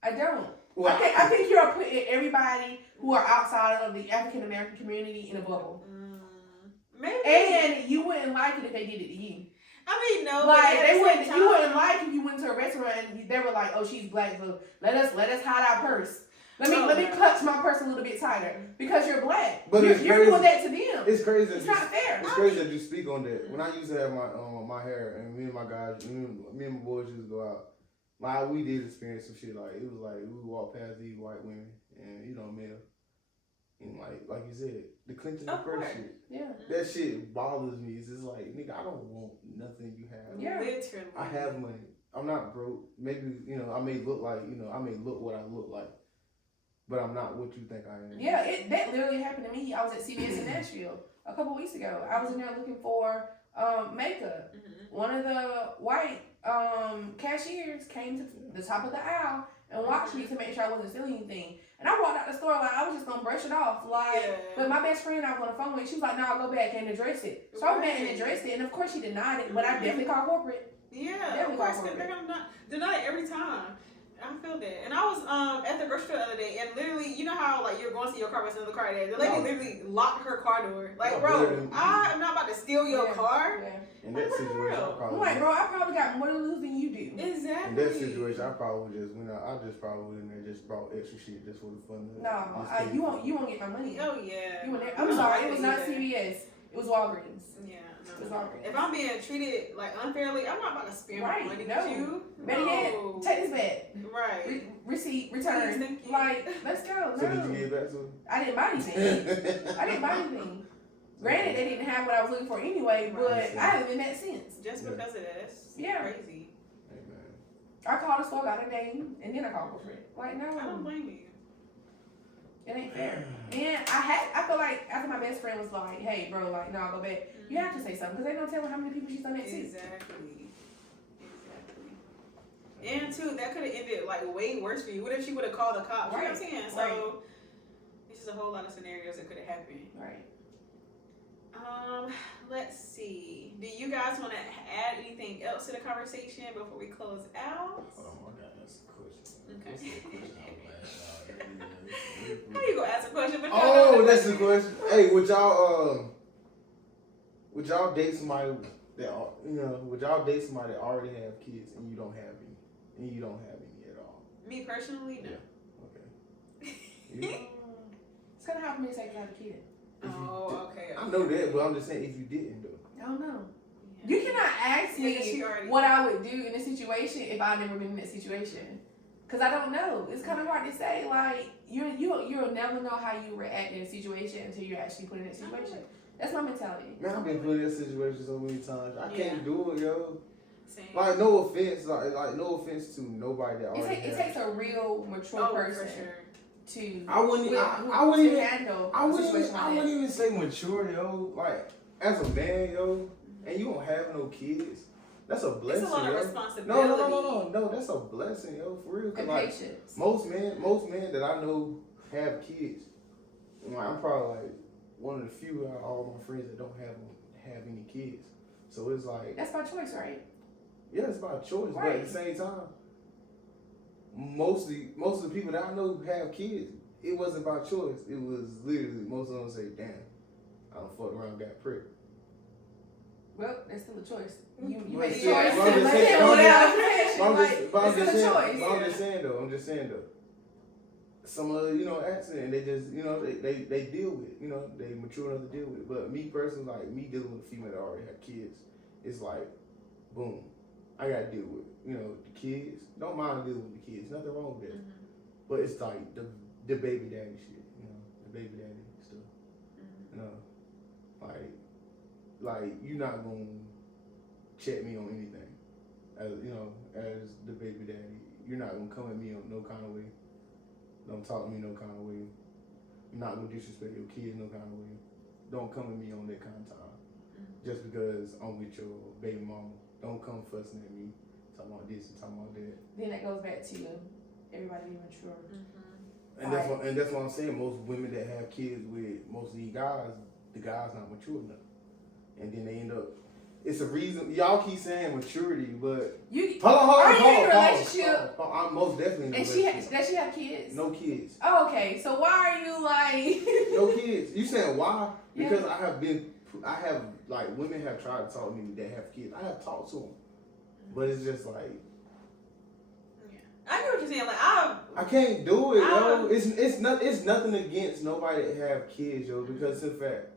I don't. Well, I think you're putting everybody who are outside of the African American community in a bubble. Maybe. And you wouldn't like it if they did it to you. I mean, no. Like you wouldn't like if you went to a restaurant and they were like, "Oh, she's black, so let us hide our purse. Let me clutch my purse a little bit tighter because you're black." But you're doing that to them. It's crazy. It's not fair. It's crazy that you speak on that. When I used to have my hair, and me and my guys, me and my boys used to go out. We did experience some shit. Like it was like we would walk past these white women and male, and like you said, the clinching the purse shit. Yeah. That shit bothers me. It's just like, nigga, I don't want nothing you have. Yeah. Literally. I have money. I'm not broke. Maybe I may look like I may look what I look like, but I'm not what you think I am. Yeah, that literally happened to me. I was at CVS in Nashville a couple weeks ago. I was in there looking for makeup. One of the white cashiers came to the top of the aisle and watched me to make sure I wasn't stealing anything. And I walked out the store like I was just gonna brush it off. But my best friend I was on the phone with, she was like, "No, I'll go back and address it." So I went back and addressed it, and of course she denied it, but I definitely called corporate. Yeah, of course, they're gonna deny it every time. I feel that. And I was at the grocery store the other day, and literally, you know how like you're going to your car with another car there. The lady literally locked her car door. Like, bro, I'm not about to steal your car. Yeah. In that situation, I'm like, bro, I probably got more to lose than you do. Exactly. In that situation, I probably just went out. I just probably went in there just brought extra shit just for the fun of it. No, you won't get my money. Oh yeah. I'm sorry, it was not CVS. It was Walgreens. Yeah. It was Walgreens. If I'm being treated like unfairly, I'm not about to spend my money with you. Better yet, take this back. Right. Receipt, return. Thank you. Like, let's go. So did you give it back to him? I didn't buy anything. Granted, they didn't have what I was looking for anyway, but I haven't been that since. Just because of that, that's crazy. Hey, man. I called the store, got a name, and then I called for it. Like, no. I don't blame you. It ain't fair. And I feel like after my best friend was like, hey, bro, like, no, I'll go back. You have to say something, because they don't tell how many people she's done that to. Exactly. And too, that could have ended like way worse for you. What if she would have called the cops? You know what I'm saying? So, this is a whole lot of scenarios that could have happened. Right. Let's see. Do you guys want to add anything else to the conversation before we close out? Oh, I got that's a question. Okay. That's a question How you gonna ask a question? But that's the question. Hey, would y'all date somebody that would y'all date somebody that already have kids and you don't have any at all? Me personally, no. Okay. It's kind of hard for me to say because I have a kid. Okay. I know that, but I'm just saying if you didn't though. I don't know. You cannot ask me what I would do in a situation if I've never been in that situation. Cause I don't know. It's kind of hard to say. Like you'll never know how you react in a situation until you're actually put in that situation. That's my mentality. Man, I've been put in that situation so many times. I can't do it, yo. Same. Like no offense, like no offense to nobody that already. It takes a real mature person for sure. to. I wouldn't even say mature, yo. Like as a man, yo, and you don't have no kids. That's a blessing. It's a lot of responsibility. No. That's a blessing, yo, for real. And like, patience. Most men that I know have kids. Like, I'm probably like one of the few out of all my friends that don't have any kids. So it's like that's by choice, right? Yeah, it's by choice, right. But at the same time, most of the people that I know have kids, it wasn't by choice. It was literally most of them say, "Damn, I done fucked around and got pregnant." Well, that's still a choice. You But made a choice. I'm just saying though. Some of accident, they just they deal with it. They mature enough to deal with it. But me personally, like me dealing with a female that already have kids, it's like, boom, I gotta deal with the kids. Don't mind dealing with the kids. Nothing wrong with that. Mm-hmm. But it's like the baby daddy shit. The baby daddy stuff. Like you're not gonna check me on anything. As the baby daddy, you're not gonna come at me on no kind of way. Don't talk to me no kind of way. You're not gonna disrespect your kids no kind of way. Don't come at me on that kind of time. Just because I'm with your baby mama. Don't come fussing at me, talking about this and talking about that. Then that goes back to everybody being mature. And that's what I'm saying. Most women that have kids with most of these guys, the guy's not mature enough. And then they end up. It's a reason y'all keep saying maturity, but are you in a relationship? I'm most definitely in a relationship. Does she have kids? No kids. Oh, okay. So why are you like? No kids. You saying why? Because women have tried to talk to me that have kids. I have talked to them, but it's just like. I know what you're saying. Like I can't do it, yo. It's nothing against nobody that have kids, yo. Because in fact,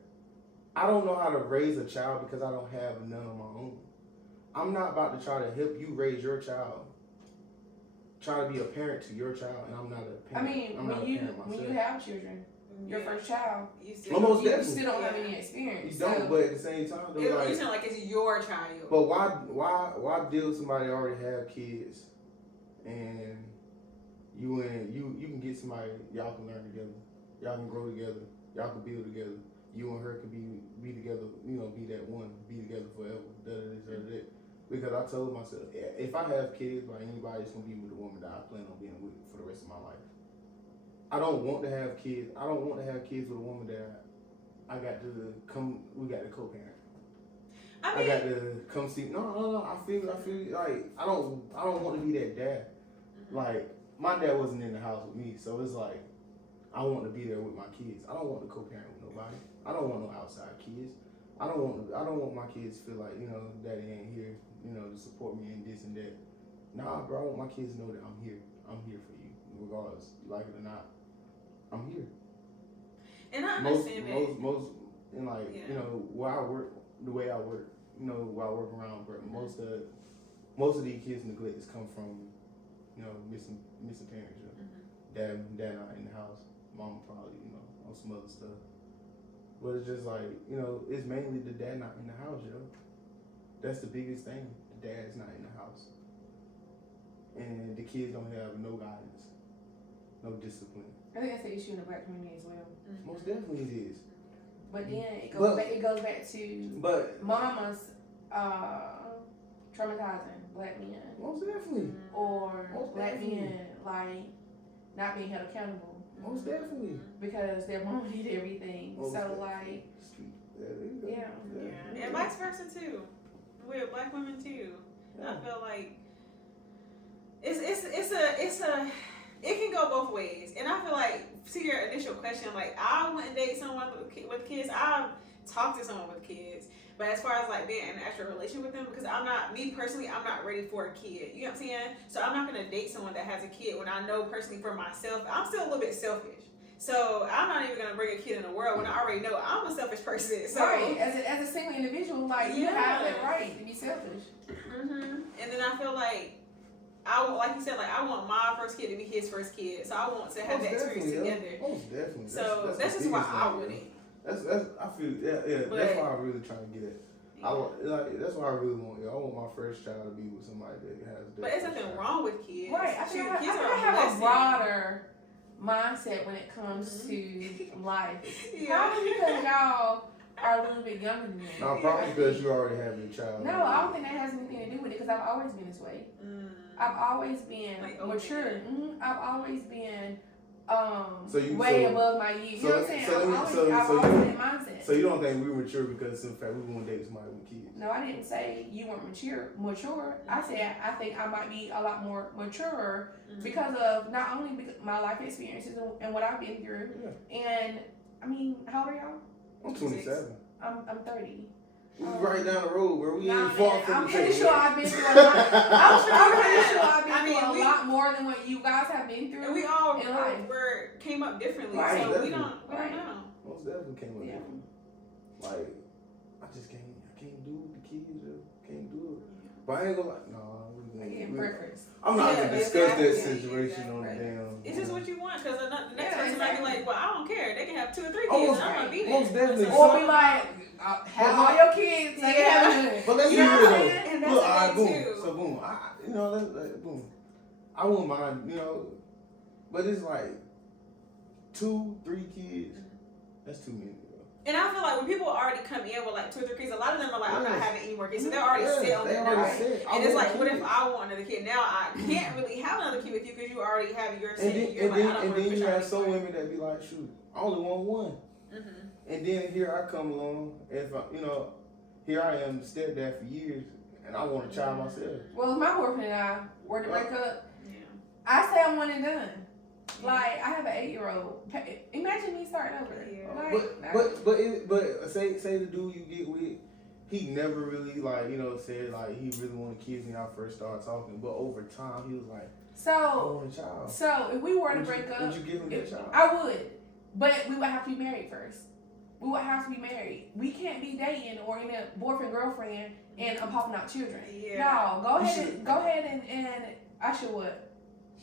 I don't know how to raise a child because I don't have none of my own. I'm not about to try to help you raise your child. Try to be a parent to your child, and I'm not a parent. I mean, when you have children, your first child, you still don't have any experience. You don't, but at the same time, though, you sound like it's your child. But why deal with somebody that already have kids, and you can get somebody, y'all can learn together, y'all can grow together, y'all can build together. You and her can be together, be that one, be together forever. That. Because I told myself, if I have kids by anybody, it's gonna be with a woman that I plan on being with for the rest of my life. I don't want to have kids. I don't want to have kids with a woman that we got to co-parent. I got to come see. No. I feel like I don't want to be that dad. Like, my dad wasn't in the house with me, so it's like, I want to be there with my kids. I don't want to co-parent with nobody. I don't want no outside kids. I don't want my kids to feel like, daddy ain't here, to support me in this and that. Nah, bro, I want my kids to know that I'm here. I'm here for you, regardless, you like it or not. I'm here. And I understand most, and like, where I work, the way I work, where I work around, but most of these kids' neglect has come from, missing parents. Dad not in the house. Mom probably, on some other stuff. But it's just like, it's mainly the dad not in the house, yo. That's the biggest thing. The dad's not in the house. And the kids don't have no guidance, no discipline. I think that's the issue in the black community as well. Most definitely it is. But then it goes back to mamas traumatizing black men. Most definitely. Or Most black definitely. men like not being held accountable. Most definitely. Because their mom did everything. Most so definitely. like Yeah. And vice versa too. With black women too. Yeah. I feel like it can go both ways. And I feel like, to your initial question, like, I wouldn't date someone with kids. I've talked to someone with kids. But as far as like being in an actual relationship with them, because I'm not ready for a kid. You know what I'm saying? So I'm not going to date someone that has a kid when I know personally for myself, I'm still a little bit selfish. So I'm not even going to bring a kid in the world when I already know I'm a selfish person. So, right. As a single individual, like, you have that right to be selfish. And then I feel like, like you said, like, I want my first kid to be his first kid. So I want to have that experience together. Most definitely. So that's just why I wouldn't. That's I feel that's why I really trying to get it. That's why I really want. I want my first child to be with somebody that has. But there's nothing wrong with kids. Right. I think I have a broader mindset when it comes to life. Probably because y'all are a little bit younger than me. No, probably because you already have your child. No, I don't think that has anything to do with it because I've always been this way. I've always been mature. I've always been way above my years. You know what I'm saying? I've always been mindset. So you don't think we were mature because in fact we want to date somebody with kids? No, I didn't say you weren't mature. I said I think I might be a lot more mature because of not only my life experiences and what I've been through. Yeah. And I mean, how old are y'all? I'm 27. I'm 30. Right down the road where we ain't far from I'm each pretty other. sure I've been through a lot. I'm pretty sure I've been through a lot more than what you guys have been through. And we all in life. came up differently, right, so we don't know. Most definitely came up differently. Like, I can't do it with the kids. Can't do it. But I ain't gonna preference. I'm not gonna discuss that situation on the damn. It's just what you want, because the next person might be like, well, I don't care. They can have 2 or 3 kids. I'm gonna be there. Most definitely. Or be like, have all your kids. But let's be real though. And that's the thing too. So boom, boom. I wouldn't mind, but it's like 2, 3 kids. That's too many. And I feel like when people already come in with like 2 or 3 kids, a lot of them are like, I'm not having any more kids. So they're already set on their mind. And it's like, what if I want another kid? Now I can't really have another kid with you because you already have your set. And then you have some women that be like, shoot, I only want one. And then here I come along, here I am, stepdad for years, and I want a child myself. Well, if my boyfriend and I were to break up, I say I'm one and done. Like, I have an 8-year-old. Imagine me starting over. But say the dude you get with, he never really said like he really wanted kids when y'all first started talking. But over time, he was like, I want a child. So if we were to break up, would you give him that child? I would, but we would have to be married first. We would have to be married. We can't be dating or in a boyfriend girlfriend and I'm popping out children. No, go ahead and I should what?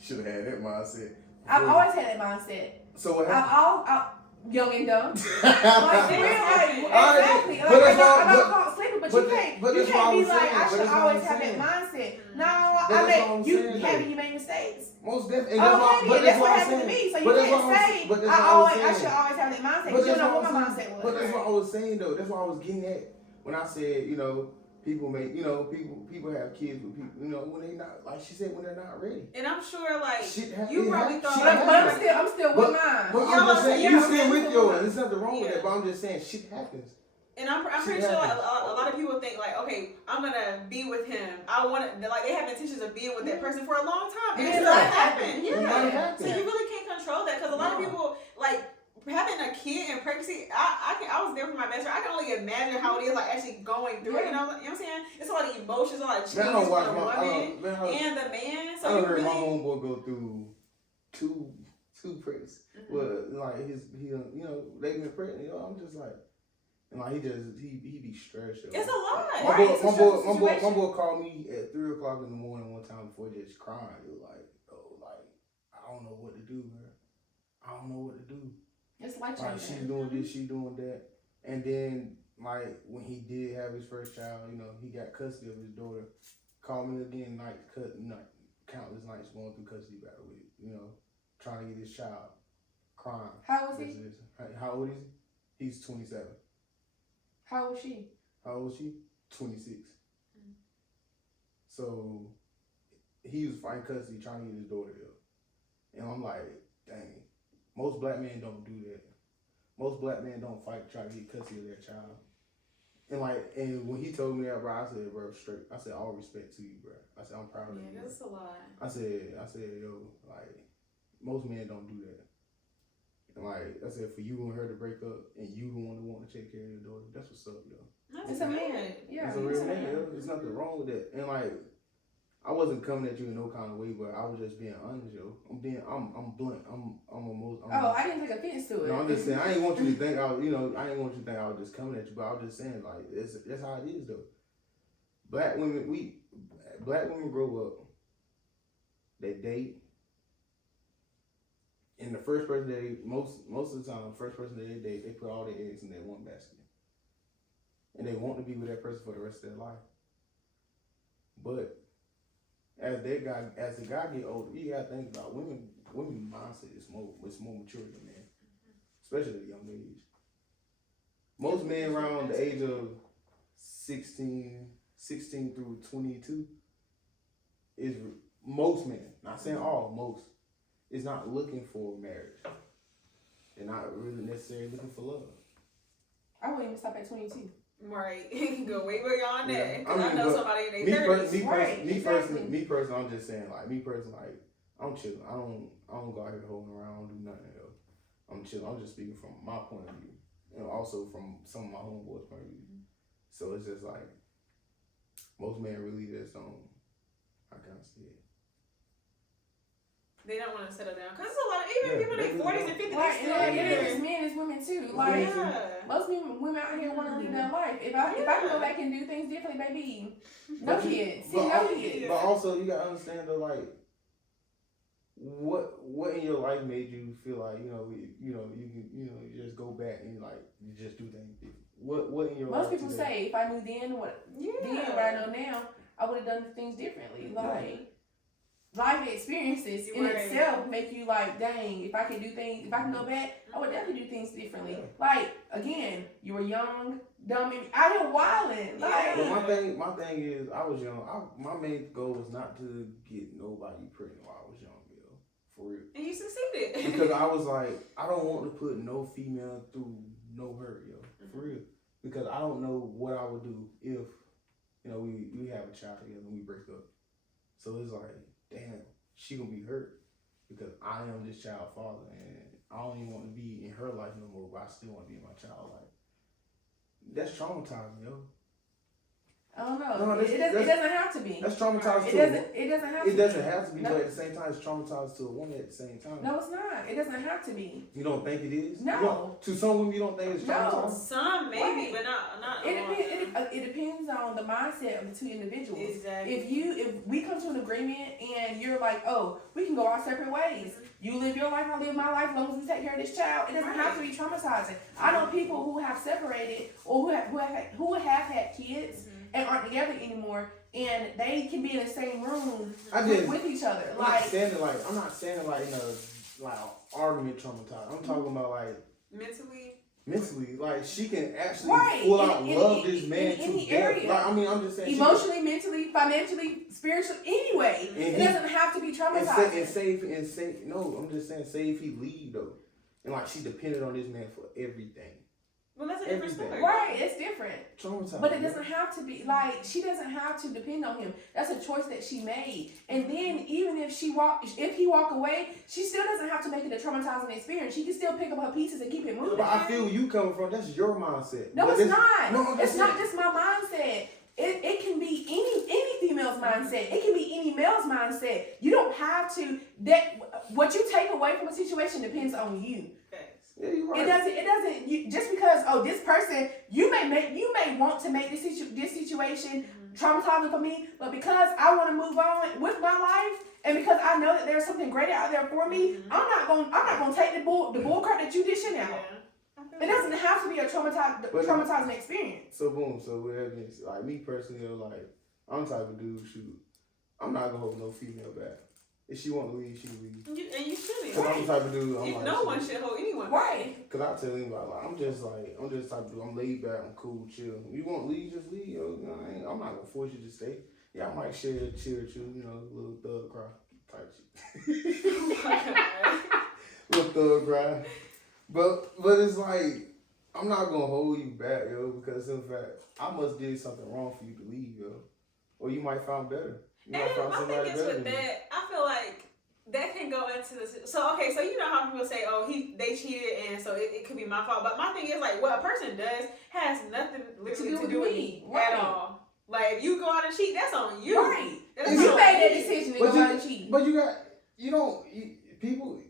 Should have had that mindset. I've always had that mindset. So what happened? I'm young and dumb. Exactly. I'm not caught sleeping, but you can't be like, I should always have that mindset. No, you made mistakes. Most definitely. That's what happened to me. So you can't say, I should always have that mindset. Because you don't know what my mindset was. But that's what I was saying though. That's what I was getting at when I said, people people have kids with people, when they not, like she said, when they're not ready. And I'm sure, like, you probably thought, but I'm still with mine. But I'm just saying, you still with yours. There's nothing wrong with that. But I'm just saying, shit happens. And I'm pretty sure like, a lot of people think like, okay, I'm gonna be with him. I want to like they have intentions of being with that person for a long time, and Yeah. it's not happening. It might happen. So you really can't control that because a lot of people like having a kid in pregnancy. I was there for my best friend. I can only imagine how it is like actually going through it. You know what I'm saying? It's a lot of emotions, a lot of changes for the woman and the man. So I you heard really, my homeboy go through two pregnancies. Well, like he you know, they been pregnant. You know, I'm just like. And like he be stressed. Yo. it's a lot. My boy called me at 3 o'clock in the morning one time before just crying. He was like, I don't know what to do, man. I don't know what to do. It's like she's doing this, she doing that. And then like when he did have his first child, you know, he got custody of his daughter. Called me again, countless nights going through custody battle with, you know, trying to get his child crying. How old is he? How old is he? He's 27. How old is she? How old is she? 26. So he was fighting custody trying to get his daughter ill. And I'm like, dang, most black men don't do that. Most black men don't fight to try to get custody of their child. And when he told me that, bro, I said, bro, straight. I said, all respect to you, bro. I said, I'm proud of you. Yeah, that's a lot. I said, yo, like, most men don't do that. And like I said, for you and her to break up, and you the one who want to take care of your daughter, that's what's up, yo. It's a man. Yeah, it's a real man. Yo. There's nothing wrong with that. And like, I wasn't coming at you in no kind of way, but I was just being honest, yo. I'm blunt. I didn't take offense to it. No, I'm just saying. I ain't want you to think I was just coming at you, but I was just saying like that's how it is though. Black women grow up. They date. And the first person most of the time, first person that they date, they put all their eggs in that one basket. And they want to be with that person for the rest of their life. But as the guy get older, you gotta think about women mindset is more mature than men. Especially at a young age. Most men around the age of 16 through 22 is most men, not saying all, most, is not looking for marriage. They're not really necessarily looking for love. I wouldn't even stop at 22. Right. You can go way beyond that. Yeah. I know somebody in their 30s. Me personally, I'm just saying, like, I'm chilling. I don't go out here holding around, I don't do nothing else. I'm chilling. I'm just speaking from my point of view. And also from some of my homeboys' point of view. So it's just like, most men really just don't, how can I say it? They don't want to settle down. Because it's a lot of, even people in their 40s and 50s, right, they still it is men, it's women too. Like, most women out here want to live their life. If I can go back and do things differently, baby, no kids. But also, you got to understand though, like, what in your life made you feel like, you just go back and like, you just do things different? What in your life? Most people say, if I knew then what I know now, I would have done things differently. Like, life experiences in itself make you like, dang, if I can go back, I would definitely do things differently. Yeah. Like, again, you were young, dumb, and out here wilding. Like, but my thing is, I was young. My main goal was not to get nobody pregnant while I was young, yo. For real. And you succeeded. Because I was like, I don't want to put no female through no hurt, yo. For real. Because I don't know what I would do if, we have a child together and we break up. So it's like, damn, she gonna be hurt because I am this child's father and I don't even want to be in her life no more, but I still want to be in my child's life. That's traumatizing, yo. I don't know. It doesn't have to be. That's traumatizing. It doesn't have to be. It doesn't have to be, but at the same time, it's traumatizing to a woman at the same time. No, it's not. It doesn't have to be. You don't think it is? No. To some women, you don't think it's traumatizing? No. Some maybe, but not It depends on the mindset of the two individuals. Exactly. If we come to an agreement and you're like, oh, we can go our separate ways. You live your life, I live my life. As long as we take care of this child, it doesn't have to be traumatizing. I know people who have separated or who have had kids and aren't together anymore, and they can be in the same room with each other. I'm not saying it like in a argument traumatized. I'm talking about like mentally, like she can actually full out love this man to death. Like, I mean, I'm just saying emotionally, mentally, financially, spiritually, anyway. It doesn't have to be traumatizing. No, I'm just saying, say if he leave though, and like she depended on this man for everything. Well, that's a different story. Right, it's different. Traumatized. But it doesn't have to be, like, she doesn't have to depend on him. That's a choice that she made. And then even if he walk away, she still doesn't have to make it a traumatizing experience. She can still pick up her pieces and keep it moving. But I feel where you coming from. That's your mindset. No, it's not. No, it's not just my mindset. It can be any female's mindset. It can be any male's mindset. You don't have to. What you take away from a situation depends on you. Yeah, you're right. It doesn't. Just because this person, you may want to make this situation traumatizing for me, but because I want to move on with my life, and because I know that there's something greater out there for me, I'm not gonna take the bull crap that you dishing out. Yeah. It doesn't have to be a traumatizing experience. So boom. So with that being said, like me personally, like I'm the type of dude. Shoot, I'm not gonna hold no female back. If she want to leave, she leave. And you shouldn't. Cause I'm the type of dude. No one should hold anyone. Right. Cause I tell anybody, like I'm just the type of dude. I'm laid back. I'm cool, chill. You want to leave, just leave. Yo. You know, I'm not gonna force you to stay. Yeah, I might share a chill with you. You know, a little thug cry type shit. Oh my God. Little thug cry. But it's like I'm not gonna hold you back, yo. Because in fact, I must did something wrong for you to leave, yo. Or you might find better. And my thing is with that, I feel like that can go into the. So you know how people say, oh, they cheated, and so it could be my fault. But my thing is like, what a person does has nothing literally to do with me at all. Like if you go out and cheat, that's on you. Right. You made that decision to go out and cheat. But people.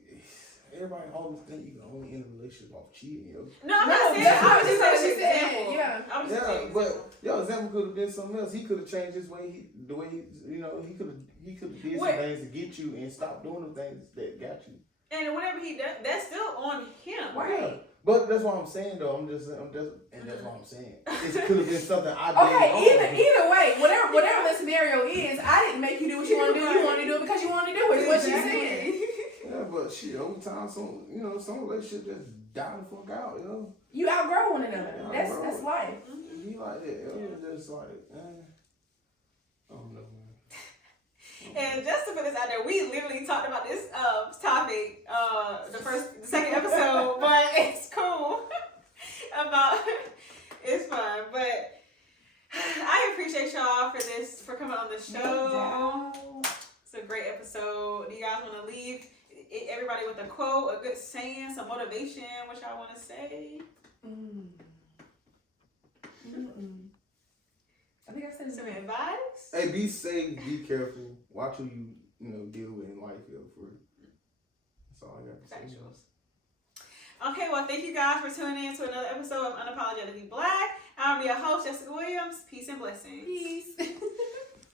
Everybody always think you can only end a relationship off cheating, yo. No, I'm not saying that. I was just saying an example. Yeah. I was just saying but your example could have been something else. He could have changed his way. He could have did some things to get you and stop doing the things that got you. And whatever he does, that's still on him. Right. Yeah. But that's what I'm saying, though. And that's what I'm saying. It could have been something I did. Okay, either way, whatever the scenario is, I didn't make you do what you want to do. You want to do it because you want to do it. Is what she's saying. Yeah, but shit, over time, some relationships just die the fuck out, you know. You outgrow one another. That's life. It be like that, yo. It's just like, I don't know, man. And just to put this out there, we literally talked about this topic the second episode, but it's cool. It's fun, but I appreciate y'all for coming on the show. It's a great episode. Do you guys want to leave everybody with a quote, a good saying, some motivation? What y'all want to say? I think I said some advice. Hey, be safe, be careful, watch who you deal with in life, yo. For that's all I got to say. Okay, well, thank you guys for tuning in to another episode of Unapologetically Black. I'm your host, Jessica Williams. Peace and blessings. Peace.